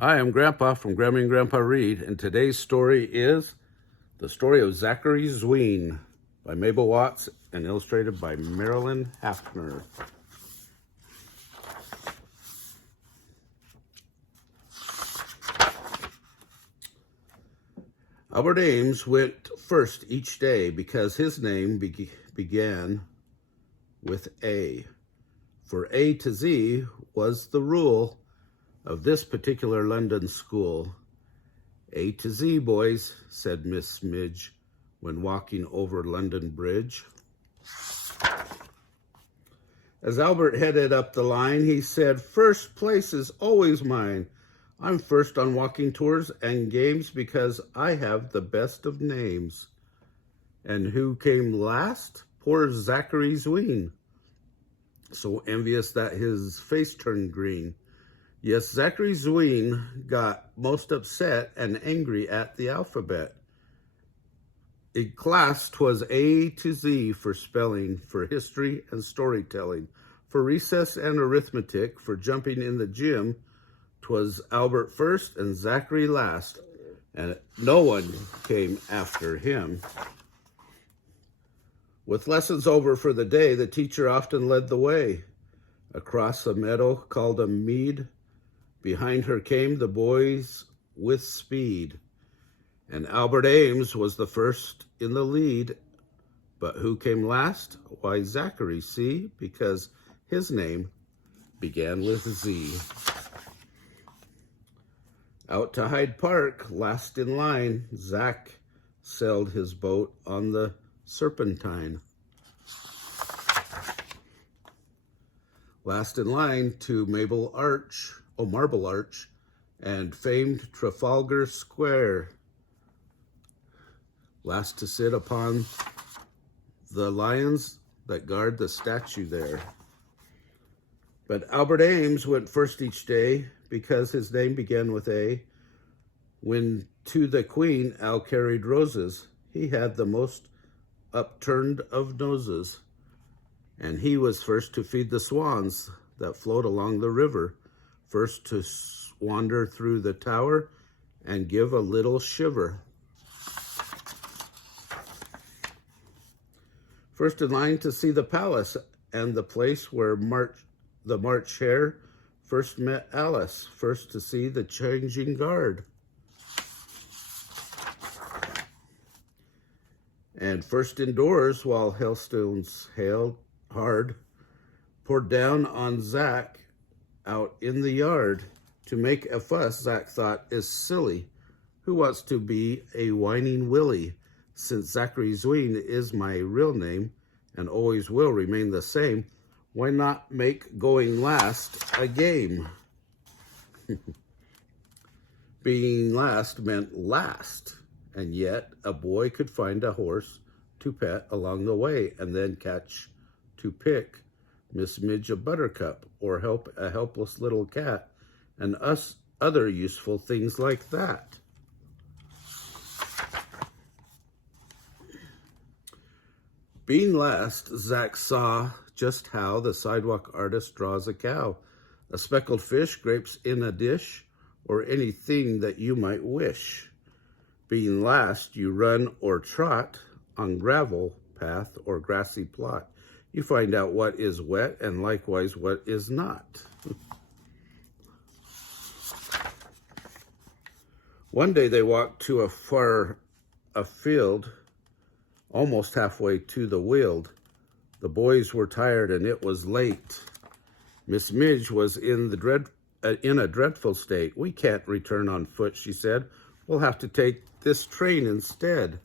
Hi, I'm Grandpa from Grammy and Grandpa Read, and today's story is The Story of Zachary Zween by Mabel Watts and illustrated by Marylin Hafner. Albert Ames went first each day because his name began with A. For A to Z was the rule of this particular London school. A to Z, boys, said Miss Midge when walking over London Bridge. As Albert headed up the line, he said, "First place is always mine. I'm first on walking tours and games because I have the best of names." And who came last? Poor Zachary Zween, so envious that his face turned green. Yes, Zachary Zween got most upset and angry at the alphabet. In class, 'twas A to Z for spelling, for history and storytelling, for recess and arithmetic, for jumping in the gym. 'Twas Albert first and Zachary last, and no one came after him. With lessons over for the day, the teacher often led the way across a meadow called a mead. Behind her came the boys with speed, and Albert Ames was the first in the lead. But who came last? Why, Zachary, see, because his name began with Z. Out to Hyde Park, last in line, Zach sailed his boat on the Serpentine. Last in line to Marble Arch, and famed Trafalgar Square. Last to sit upon the lions that guard the statue there. But Albert Ames went first each day because his name began with A. When to the Queen Al carried roses, he had the most upturned of noses. And he was first to feed the swans that float along the river, first to wander through the tower and give a little shiver. First in line to see the palace and the place where the March Hare first met Alice, first to see the changing guard. And first indoors while hailstones hailed hard, poured down on Zach out in the yard. To make a fuss, Zach thought, is silly. Who wants to be a whining Willie? Since Zachary Zween is my real name and always will remain the same, why not make going last a game? Being last meant last, and yet a boy could find a horse to pet along the way and then catch to pick Miss Midge a buttercup, or help a helpless little cat, and other useful things like that. Being last, Zach saw just how the sidewalk artist draws a cow, a speckled fish, grapes in a dish, or anything that you might wish. Being last, you run or trot on gravel path or grassy plot. You find out what is wet and likewise what is not. One day they walked to a field, almost halfway to the Weald. The boys were tired and it was late. Miss Midge was in a dreadful state. "We can't return on foot," she said. "We'll have to take this train instead."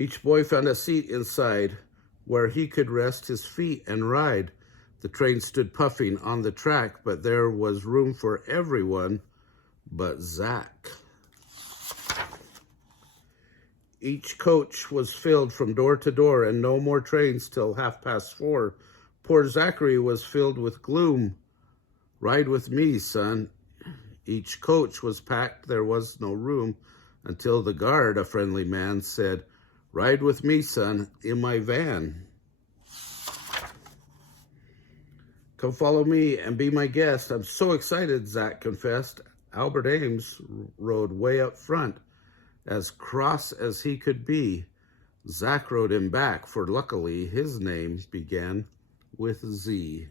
Each boy found a seat inside where he could rest his feet and ride. The train stood puffing on the track, but there was room for everyone but Zach. Each coach was filled from door to door, and no more trains till 4:30. Poor Zachary was filled with gloom. "Ride with me, son." Each coach was packed, there was no room, until the guard, a friendly man, said, "Ride with me, son, in my van." Come follow me and be my guest. I'm so excited, Zach confessed. Albert Ames rode way up front, as cross as he could be. Zach rode him back, for luckily his name began with Z.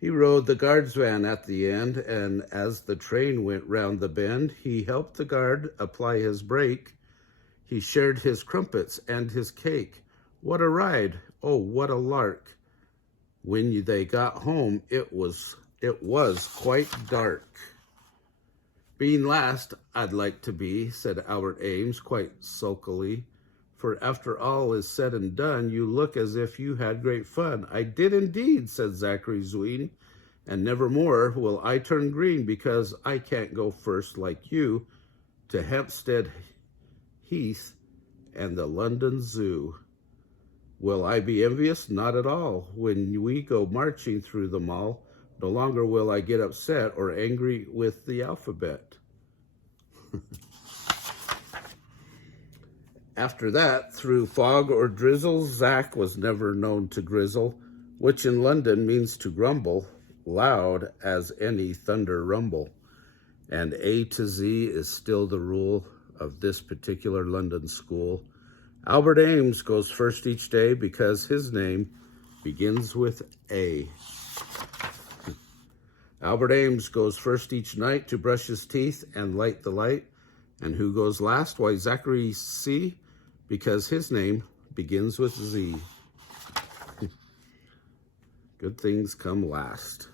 He rode the guard's van at the end, and as the train went round the bend, he helped the guard apply his brake. He shared his crumpets and his cake. What a ride! Oh, what a lark! When they got home, it was quite dark. Being last, I'd like to be, said Albert Ames quite sulkily. For after all is said and done, you look as if you had great fun. I did indeed, said Zachary Zween, and nevermore will I turn green because I can't go first like you to Hampstead Heath and the London Zoo. Will I be envious? Not at all. When we go marching through the mall, no longer will I get upset or angry with the alphabet. After that, through fog or drizzle, Zach was never known to grizzle, which in London means to grumble, loud as any thunder rumble. And A to Z is still the rule of this particular London school. Albert Ames goes first each day because his name begins with A. Albert Ames goes first each night to brush his teeth and light the light. And who goes last? Why, Zachary C., because his name begins with Z. Good things come last.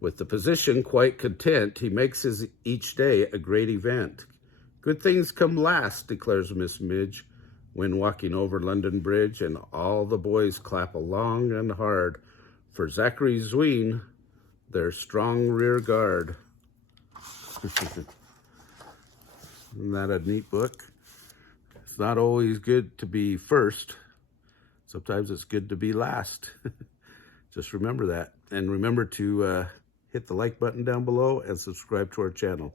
With the position quite content, he makes his each day a great event. Good things come last, declares Miss Midge, when walking over London Bridge, and all the boys clap along and hard for Zachary Zween, their strong rear guard. Isn't that a neat book? It's not always good to be first. Sometimes it's good to be last. Just remember that. And remember to hit the like button down below and subscribe to our channel.